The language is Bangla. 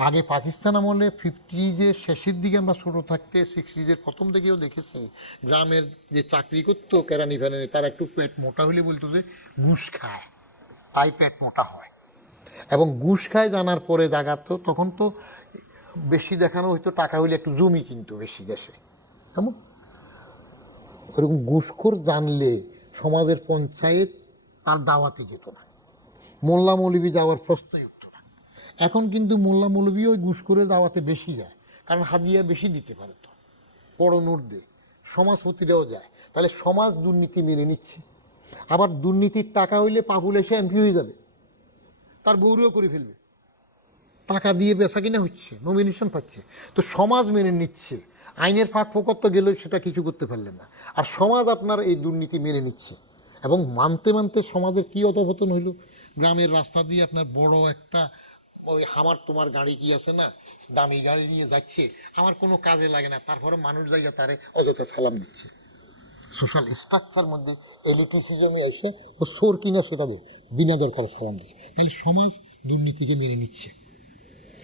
আগে পাকিস্তান আমলে ফিফটিজের শেষের দিকে আমরা ছোটো থাকতে সিক্সটিজের প্রথম দিকেও দেখেছি। গ্রামের যে চাকরি করতো কেরানি ফেরানি, তারা একটু পেট মোটা হলে বলতো যে ঘুষ খায়, তাই পেট মোটা হয়। এবং ঘুষ খায় জানার পরে জাগাতো, তখন তো বেশি দেখানো হয়তো টাকা হইলে একটু জমি কিনতো বেশি দেশে। কেমন? ওরকম ঘুষখোর জানলে সমাজের পঞ্চায়েত তার দাওয়াতে যেত না। মোল্লা মৌলবি যাওয়ার না এখন কিন্তু মোল্লা মৌলবি ওই করে দাওয়াতে বেশি যায়। কারণ হাদিয়া বেশি দিতে পারে তো নোট দে সমাজপতিরাও যায়। তাহলে সমাজ দুর্নীতি মেনে নিচ্ছে। আবার দুর্নীতির টাকা হইলে পাপুল এসে এমপি হয়ে যাবে। তার বৌরিও করে ফেলবে। টাকা দিয়ে বেচা কিনা হচ্ছে নমিনেশন পাচ্ছে। তো সমাজ মেনে নিচ্ছে। আইনের ফাঁক ফোকর তো গেলেও সেটা কিছু করতে পারলেন না। আর সমাজ আপনার এই দুর্নীতি মেনে নিচ্ছে। এবং মানতে মানতে সমাজের কী অধপতন হইল? গ্রামের রাস্তা দিয়ে আপনার বড় একটা ওই আমার তোমার গাড়ি কি আছে না? দামি গাড়ি নিয়ে যাচ্ছে। আমার কোনো কাজে লাগে না। তারপরে মানুষ জায়গা তারে অযথা সালাম দিচ্ছে। সোশ্যাল স্ট্রাকচার মধ্যে এলিটিসিজমে এসে ও সোর কিনা সেটা বিনা দরকারে সালাম দিচ্ছে। তাই সমাজ দুর্নীতিকে মেনে নিচ্ছে।